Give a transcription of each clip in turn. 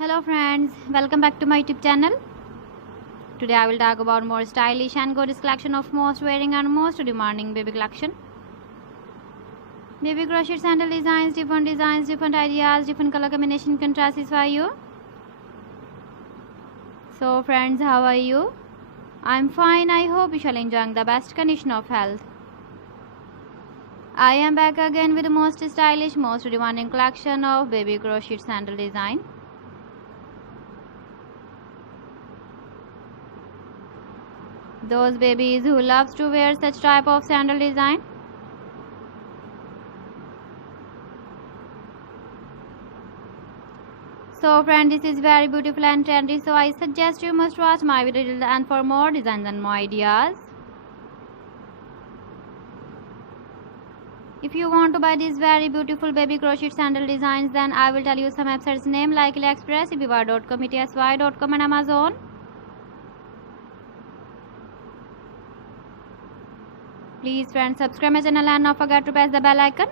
Hello friends, welcome back to my YouTube channel. Today I will talk about more stylish and gorgeous collection of most wearing and most demanding baby collection. Baby crochet sandal designs, different ideas, different color combination can satisfy you. So friends, how are you? I'm fine. I hope you shall enjoy the best condition of health. I am back again with the most stylish, most demanding collection of baby crochet sandal design. Those babies who loves to wear such type of sandal design. So friend, this is very beautiful and trendy, so I suggest you must watch my video till the end for more designs and more ideas. If you want to buy these very beautiful baby crochet sandal designs, then I will tell you some websites name like AliExpress, eBay.com, ETSY.com and Amazon. Please friends, subscribe my channel and not forget to press the bell icon.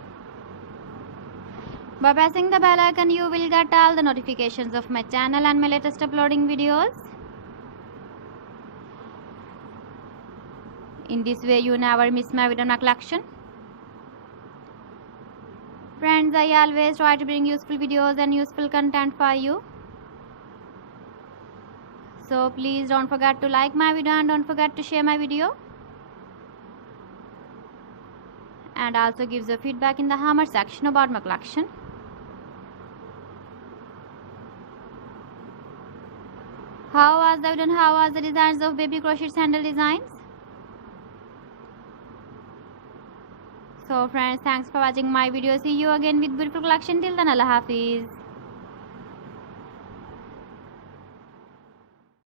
By pressing the bell icon, you will get all the notifications of my channel and my latest uploading videos. In this way, you never miss my video in my collection. Friends, I always try to bring useful videos and useful content for you. So please don't forget to like my video and don't forget to share my video. And also gives a feedback in the comment section about my collection. How was the video and how was the designs of baby crochet sandal designs? So friends, thanks for watching my video. See you again with beautiful collection. Till then, Allah Hafiz.